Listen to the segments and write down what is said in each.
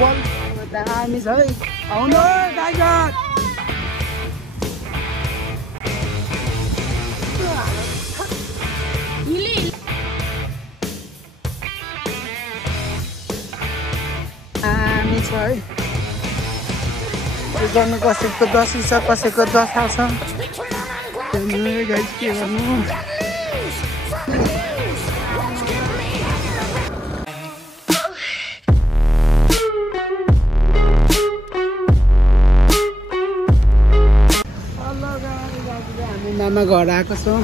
बल दामी छ है आउनु टाइगर दामी छ है गर्नु कसैको 10 छ कसैको 10 आउँछ गाइस के गर्नु मामा घर आएको छौँ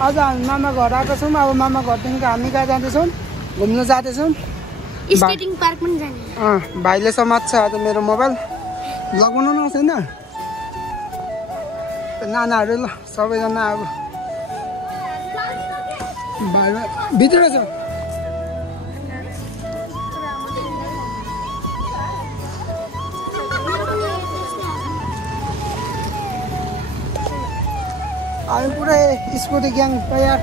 आज हामी मामा घर आएको छौँ अब मामा घरदेखिको हामी कहाँ जाँदैछौँ घुम्न जाँदैछौँ स्केटिङ पार्क पनि जाने भाइले समात्छ आज मेरो मोबाइल भ्लग बनाउनु आउँछ होइन नानाहरू ल सबैजना अब भाइमा भित्र छ हामी पुरै स्कुटी ग्याङ तयार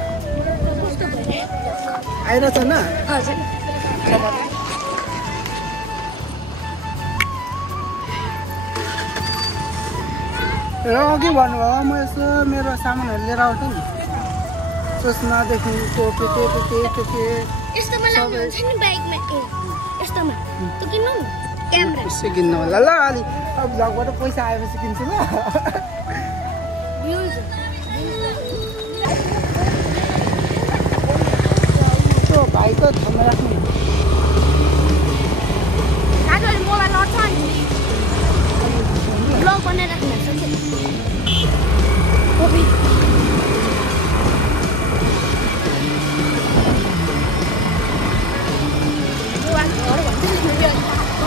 आइरहेछ न र अघि भन्नुभयो म यसो मेरो सामानहरू लिएर आउँछु नि चस्मादेखि टोपी किन्नु होला ल अलि अब भ्लगबाट पैसा आएपछि किन्छु ल भाइको ठाउँमा राख्नु ब्लग बनाइराख्नु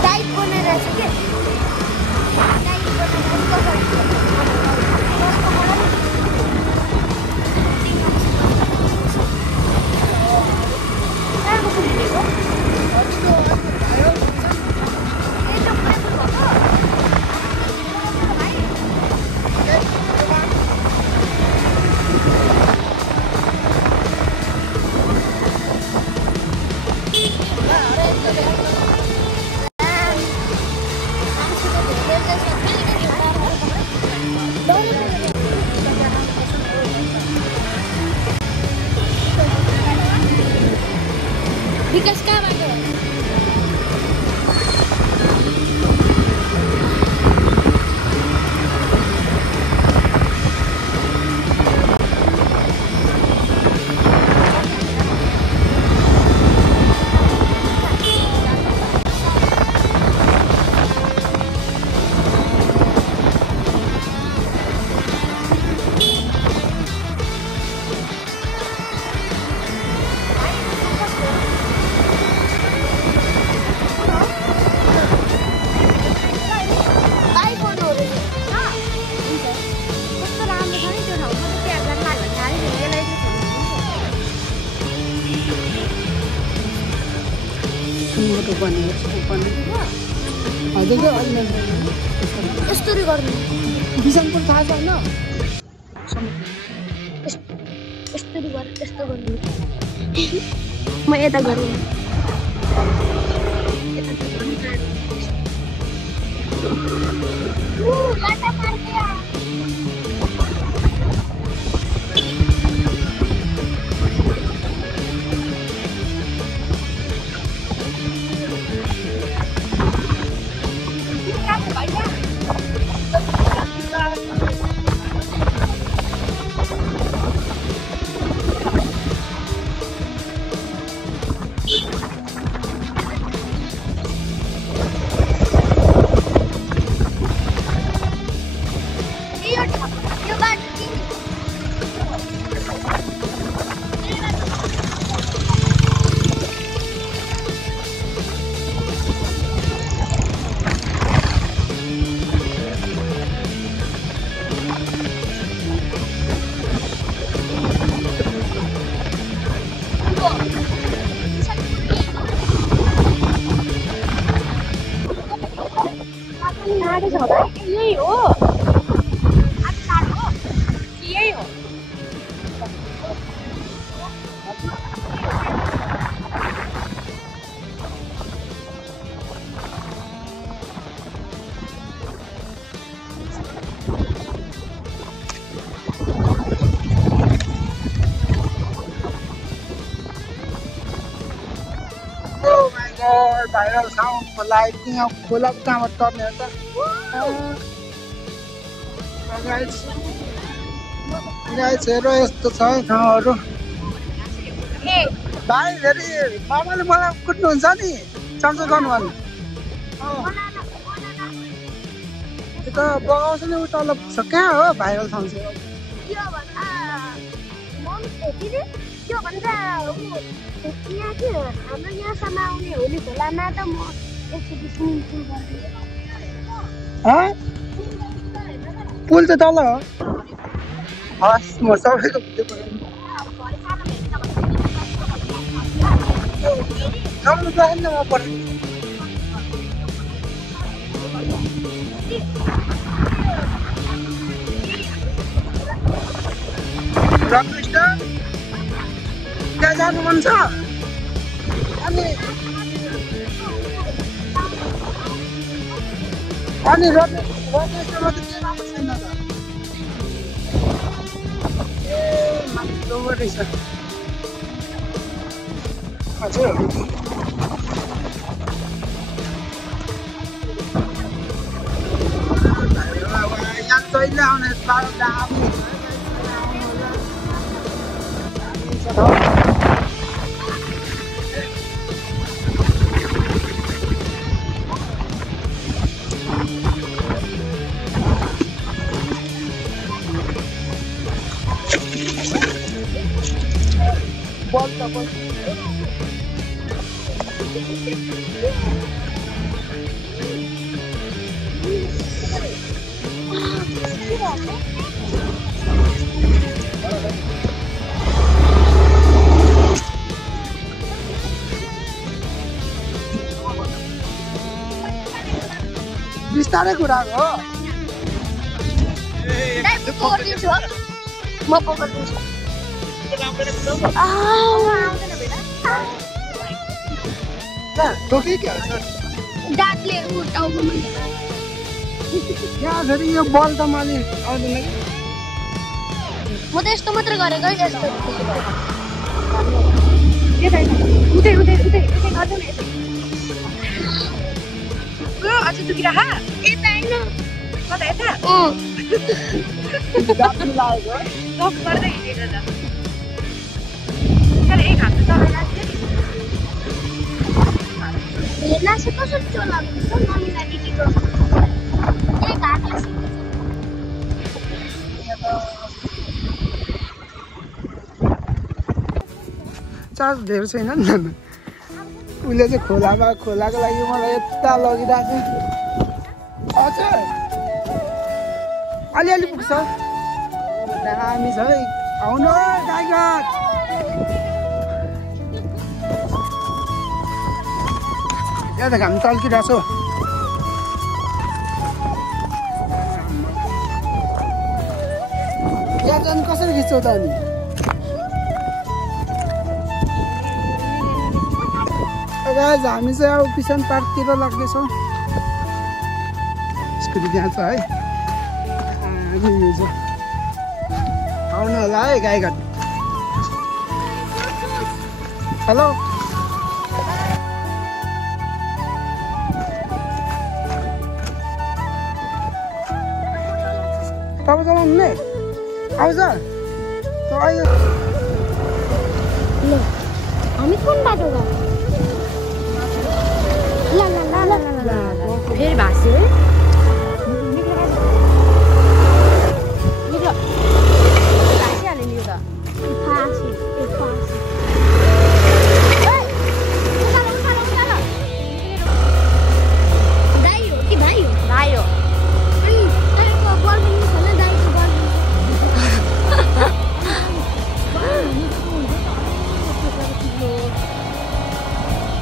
डाइट बनाइरहेको छ विकास कहाँबाट यस्तोरी गर्नु बिसनको थाहा छ होइन यस्तोरी गर यस्तो गर्नु म यता गरौँ यही हो यही हो भाइरल ठाउँ खोला यहाँ खोला कहाँबाट तर्ने हो त गाइसहरू यस्तो छ है ठाउँहरू भाइ फेरि मामाले मलाई कुट्नुहुन्छ नि चम्चो गर्नु भन्नु त्यो त बगाउँछ नि उता तल पुग्छ कहाँ हो भाइरल ठाउँ चाहिँ त्यो भन्दा यहाँ के हाम्रो यहाँसम्म आउने होली खोलामा त म 120 मिनट पुल चाहिँ तल हो हस् म सबैको भिडियो बनाउनु म पठाउँछु रककृष्ण त्यहाँ जानु मन छ अनि रककृष्णमा त के राम्रो छैन त ए माथि डोबर रहेछ हजुर यहाँ जहिले आउने बिस्तारै कुरा हो म पकड्दिन्छु दाँतले उठाउनु यहाँ फेरि यो बल त मैले आउँदैन कि म त यस्तो मात्र गरेको है यस्तो अझ दुखिरह यता होइन कता यता गफ गर्दै हिँडेर त तर एक हात त हेर्न चाहिँ कसरी चलाउनु मम्मीलाई दिदीको एक हातले चार्ज धेरै छैन नि त उसले चाहिँ खोलाको लागि मलाई यता लगिरहेको छ हजुर अलिअलि पुग्छ दामी छ है आउनु टाइगर यहाँ त घाम तल्किरहेको छ यहाँ चाहिँ कसरी खिच्छौ त अनि गाइस हामी चाहिँ अब किसान पार्कतिर लाग्दैछौँ स्कुटी त्यहाँ छ है आउनु होला है गाईघाट हेलो तपाईँ चलाउनु नि आउँछ हामी कुन बाटो गयो फेरि भाँस्यो है भाँसिहाल्यो नि यो त दाइ हो कि भाइ हो भाइ हो अनि तपाईँको गर्लफ्रेन्ड छ न दाइको गर्लफ्रेन्ड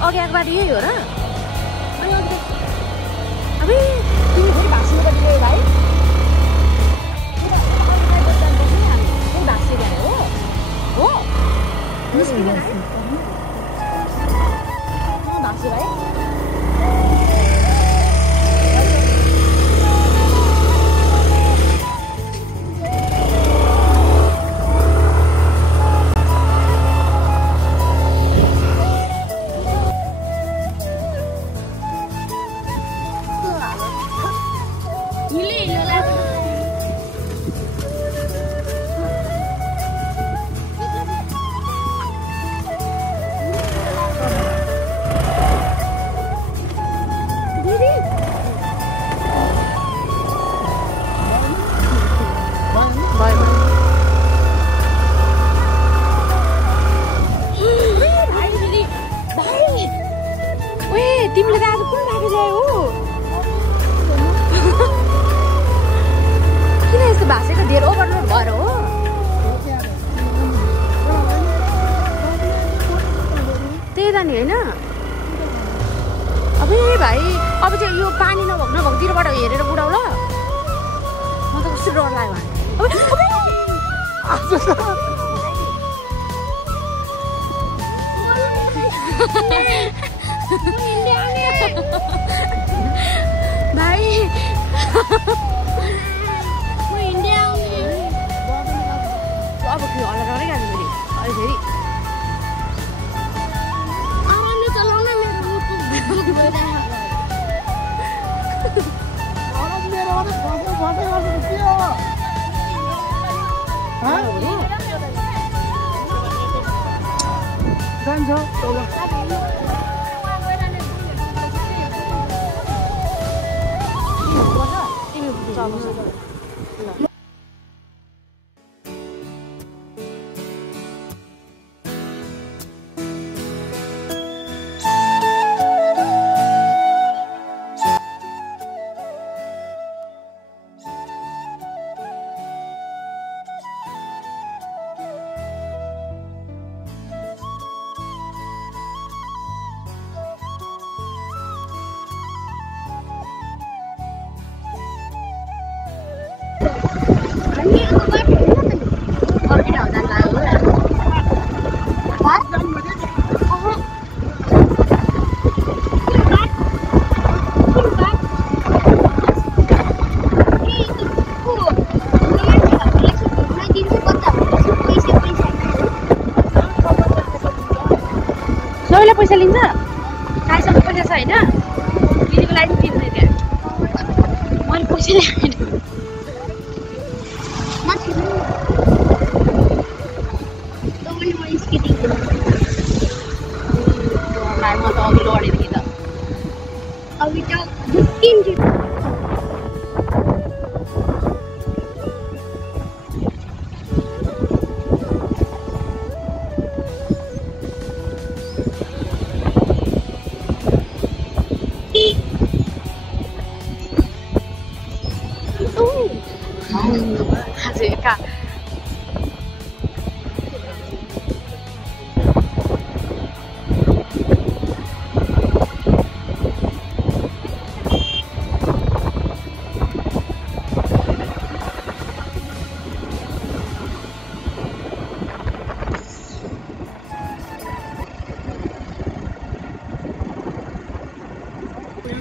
अघि आएको बाटो यही हो र अबे तिमी फेरि भाँस्नु कति भाइ भाँस्यो गयो हो भाँस्यो भाइ जाने होइन अबे भाइ अब चाहिँ यो पानी नभएकोतिरबाट हेरेर बुढाउ ल म त कस्तो डर लाग्यो भाइ अब फेरि हल्ला डरै जानु फेरि अहिले फेरि सबैलाई पैसा लिन्छ खाइसक्नु पैसा छ होइन दिदीको लागि दिँदैन त्यहाँ मैले पैसा ल्याएन म त अघि लडेँ नि त अघि त दुस्किन्छु हजुर का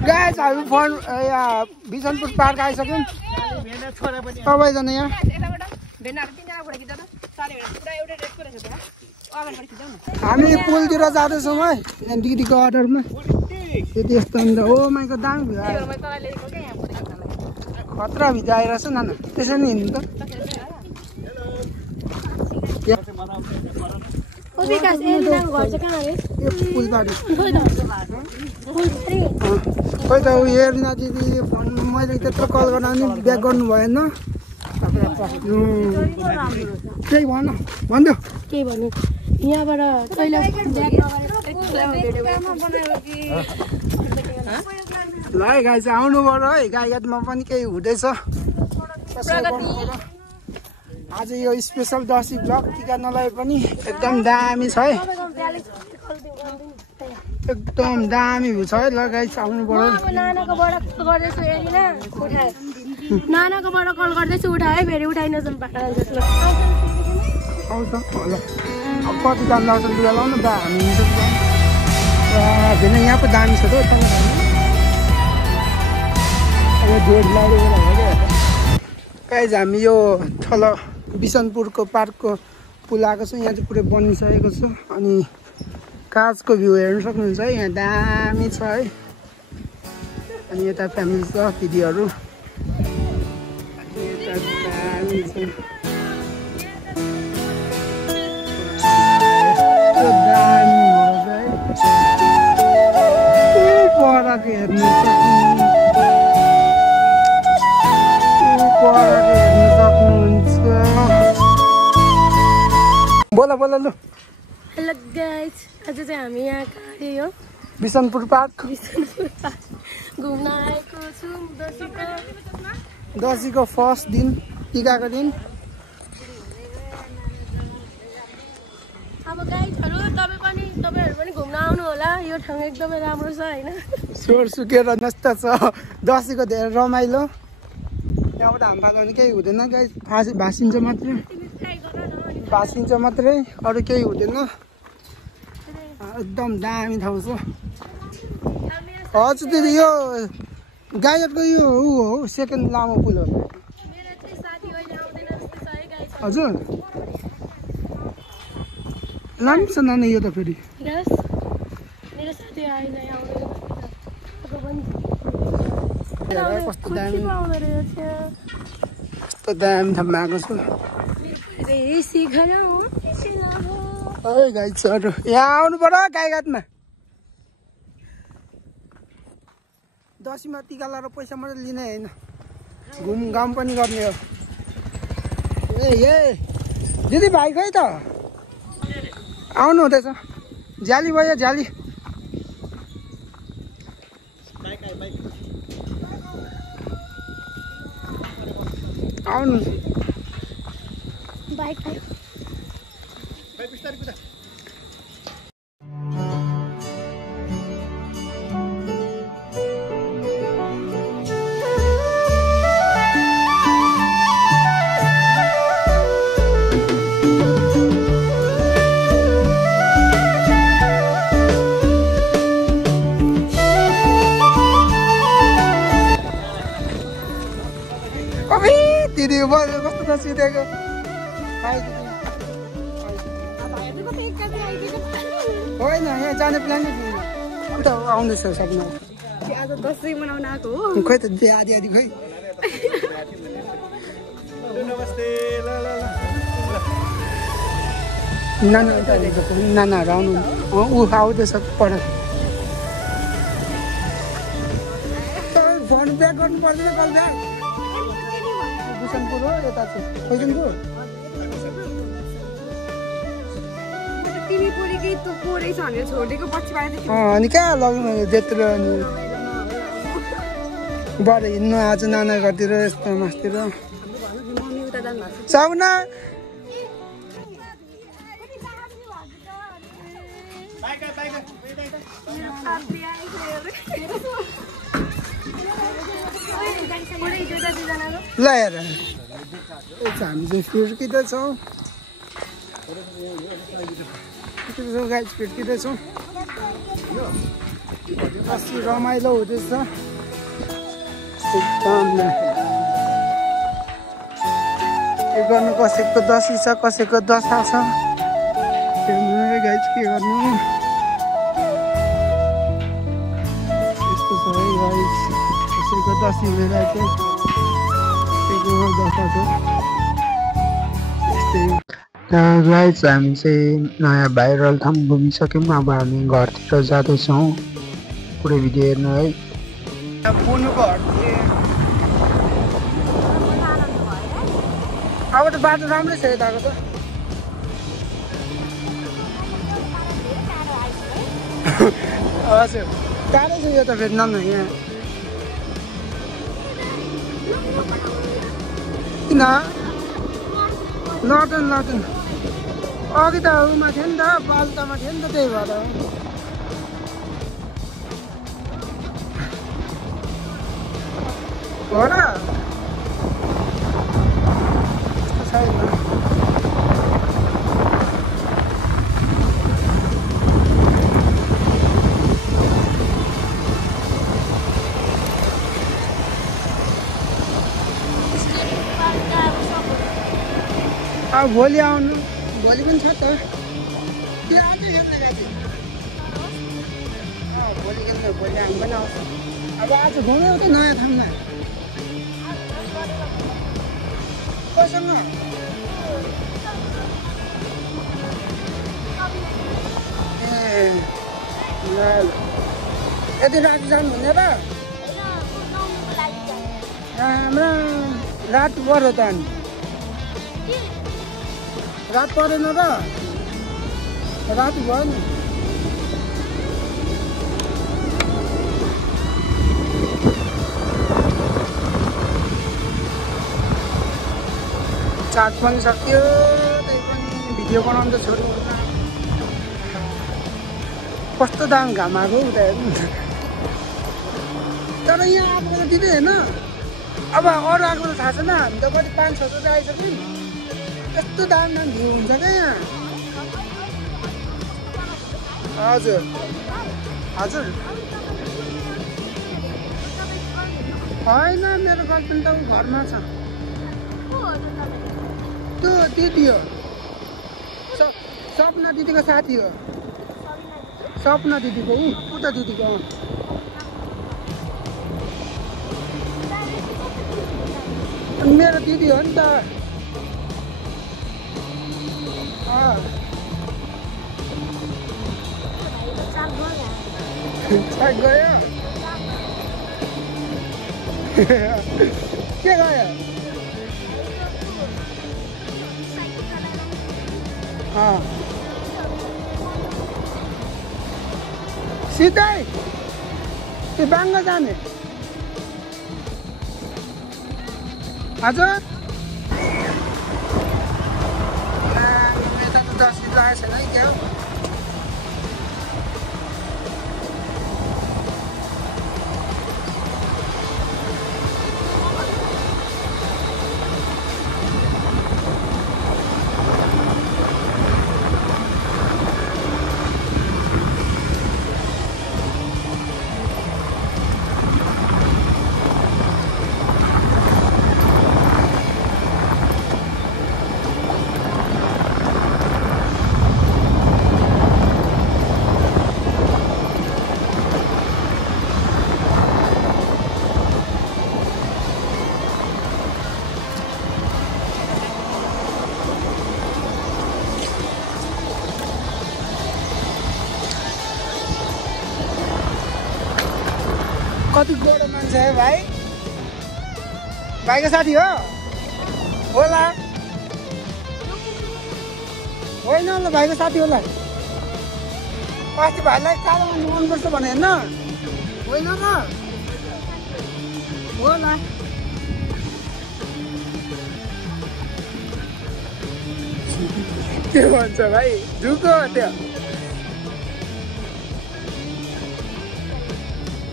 गाइस हामी फोन यहाँ बिसनपुर पार्क आइसक्यौँ सबैजना यहाँ हामी पुलतिर जाँदैछौँ है यहाँ दिदीको अर्डरमा त्यति यस्तो अन्त हो माइको दाम खतरा भित्र आइरहेछ नाना त्यसरी नि हिँड्नु त पुलबारी खोइ त हेर्न दिदी फोन मैले त्यत्रो कल गर्दा पनि ब्याक गर्नु भएन केही भनिदेऊ के भन्नु यहाँबाट ल है गाई चाहिँ आउनुभयो है गाईघाटमा पनि केही हुँदैछ आज यो स्पेसल दसी ब्लग टिका नलाए पनि एकदम दामी छ है एकदम दामी भ्यू छ है ल गाई आउनु पर्यो नानाकोबाट कल गर्दैछु उठाए फेरि उठाइन आउँछ ल अब कति दाम लाग्छ लुगा लाउनु बा हामी हिँड्छ यहाँ पो दामी छ त गाइज हामी यो तल बिसनपुरको पार्कको पुल आएको छ यहाँ चाहिँ पुरै बनिसकेको छ अनि काजको भ्यू हेर्नु सक्नुहुन्छ है यहाँ दामी छ है अनि यता फ्यामिली छ दिदीहरू यता दामी छ दामी पर हेर्नु सक्नुहुन्छ बोला बोला लु हेलो गाइज आज चाहिँ हामी यहाँ कहाँ हो बिसनपुर पार्क घुम्न आएको छु दसीको फर्स्ट दिन टिकाको दिन अब गाइजहरू तपाईँहरू पनि घुम्न आउनु होला यो ठाउँ एकदमै राम्रो छ हैन स्वर सुकेर नष्ट छ दसैँको धेरै रमाइलो यहाँबाट हाम फाल्नु केही हुँदैन गाइस भासिन्छ मात्रै भासिन्छ मात्रै अरू केही हुँदैन एकदम दामी ठाउँ छ हजुर दिदी यो गायकको यो ऊ हो सेकेन्ड लामो पुल हो हजुर लान्छ नानी यो त फेरि कस्तो दामी ठाउँमा आएको छु गाइडहरू यहाँ आउनु पर्यो गाईघाटमा दसैँमा टिका लगाएर पैसा मात्रै लिने होइन घुमघाम पनि गर्ने हो ए दिदी भाइ खै त आउनु हुँदैछ झ्याली भयो झ्याली आउनु बाइक दिदी कस्तो नसिदेको होइन यहाँ जाने प्लान उता आउँदैछ सपना आज दसैँ मनाउन आएको हो खोइ त आदि आदि खोइ नानाहरू आउनु ऊ आउँदैछ पर फोन ब्याक गर्नु पर्दैन कल ब्याक बिसनपुर हो यता चाहिँ खोइजनपुर अनि कहाँ लग्नु त्यत्रो अनि बरु हिँड्नु आज नाना घरतिर यस्तो मासतिर साउना ल हेर हामी चाहिँ फिर्किँदैछौँ गाइड फिर्किँदैछौँ अस्ति रमाइलो हुँदैछ एकदम के गर्नु कसैको दसैँ छ कसैको दशा छ गाइड के गर्नु यस्तो छ है गाइड कसैको दसैँ हुँदैन चाहिँ दशा छ यस्तै गाइज हामी चाहिँ नयाँ भाइरल ठाउँ घुमिसक्यौँ अब हामी घरतिर जाँदैछौँ पुरै भिडियो हेर्नु है अब त बाटो राम्रै छ यताको त हजुर टाढै छ यो त फेरि नाम यहाँ किन लटन अघि त उमा थियो नि त पाल्टामा थियो नि त त्यही भएर हो र छैन अब भोलि आउनु भोलि पनि छ त के आज हेर्ने गाडी भोलि हामी पनि आउँछ अब आज घुम्यौ त नयाँ ठाउँमा कोसँग ए ल यति राति जानुहुने र हाम्रा रात पऱ्यो त अनि रात परेन र रात भयो नि चार्ज पनि सक्यो त्यही पनि भिडियो बनाउनु त छोड्नु कस्तो दाम घाम आएको उता हेर्नु तर यहाँ आएको त दिँदै होइन अब अरू आएको त थाहा छैन हामी त कति 5-6 सौ आइसक्यौँ यस्तो दाम भ्यू हुन्छ क्या यहाँ हजुर हजुर होइन मेरो गर्लफ्रेन्ड त ऊ घरमा छ त्यो दिदी हो सपना दिदीको साथी हो सपना दिदीको उता दिदीको मेरो दिदी हो नि त साइड गयो के गयो सिधै त्यो बाङ्गा जाने हजुर यता त 10 किलो आएको छैन है क्या कति गोडो मान्छे है भाइ भाइको साथी हो होला होइन होला भाइको साथी होला अस्ति भाइलाई कालो मान्छे मनपर्छ भने होइन र होला के भन्छ भाइ झुको त्यो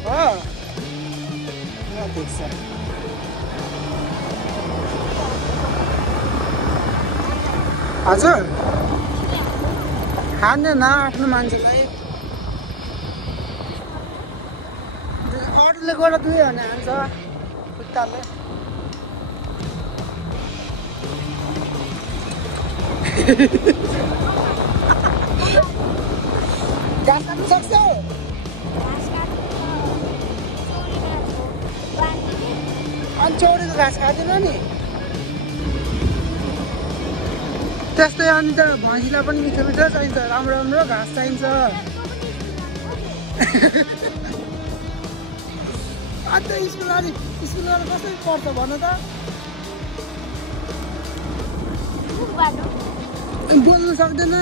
हो हजुर खाँदैन आफ्नो मान्छेलाई अरूले गएर दुई भने हान्छ खुट्टाले घाँस काट्नु सक्छ अनि चौरीको घाँस खाँदैन नि त्यस्तै अनि त भैँसीलाई पनि मिठो मिठो चाहिन्छ राम्रो राम्रो घाँस चाहिन्छ अन्त स्कुल गएर कसरी पढ्छ भन त बोल्नु सक्दैन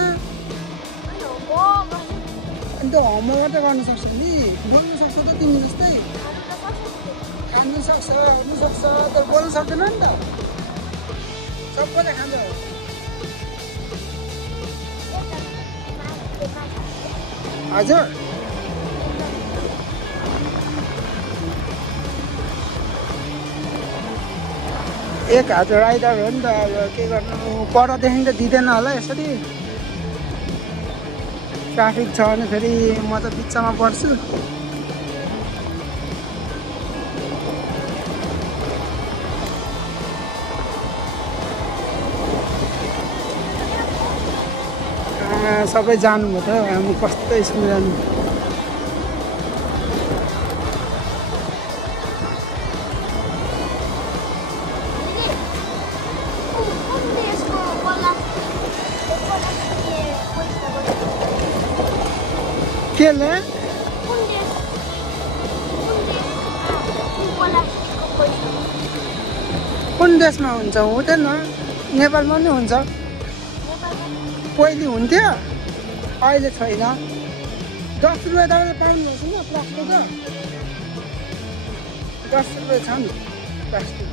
अन्त होमवर्क मात्रै गर्नु सक्छ नि बोल्नु सक्छ त तिमी जस्तै खानु सक्छ ओर्नु सक्छ तर बोल्नु सक्दैन नि त सबैले खान्छ हजुर एक हात राइडर हो नि त अब के गर्नु परदेखि त दिँदैन होला यसरी ट्राफिक छ भने फेरि म त बिचमा पर्छु सबै जानुभयो त हामी कस्तो स्कुल जानु केले कुन देशमा हुन्छ हुँदैन नेपालमा नि हुन्छ पहिले हुन्थ्यो अहिले छैन 10 रुपियाँ तपाईँले पाउनुहुन्छ नि प्लास्टिक त 10 रुपियाँ छ नि प्लास्टिक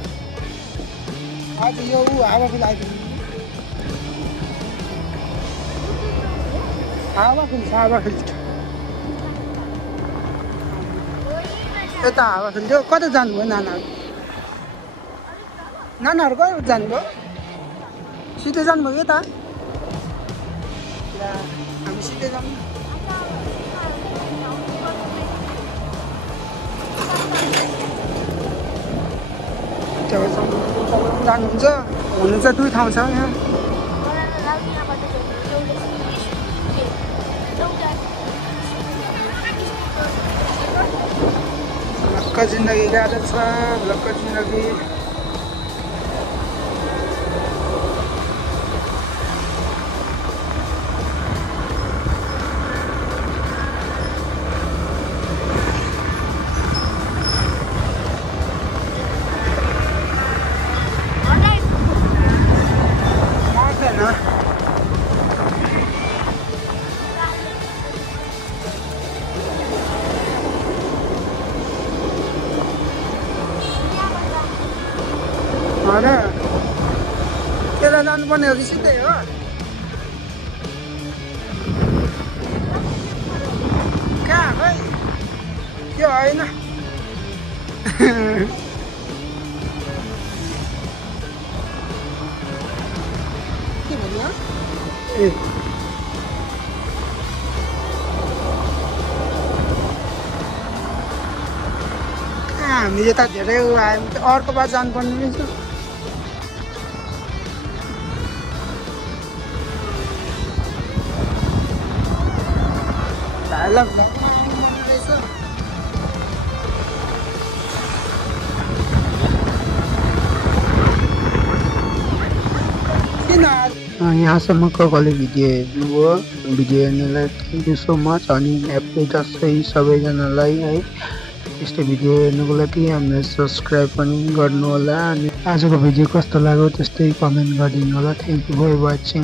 आज यो हावाफुल आइपुग्यो हावाफुल यता हावा खेल्थ्यो कता जानुभयो नानाहरू नानाहरू कहाँ जानुभयो सिधै जानुभयो यता हामी सिधै जानु जानुहुन्छ हुनु चाहिँ 2 ठाउँ छ यहाँ लक्क जिन्दगी गाह्रो छ लक्क जिन्दगी त्यता जानुपर्ने हो कि सिधै हो कहाँ खै त्यो होइन के भन्यो ए हामी यता धेरै आयौँ अर्को बार जानुपर्ने रहेछ यहाँसम्मको कसले भिडियो हेर्नुभयो भिडियो हेर्नुलाई थ्याङ्क यू सो मच अनि ह्याप्पी दसैँ सबैजनालाई है यस्तो भिडियो हेर्नुको लागि हामीलाई सब्सक्राइब पनि गर्नु होला अनि आजको भिडियो कस्तो लाग्यो त्यस्तै कमेन्ट गरिदिनु होला थ्याङ्क यू फर वाचिङ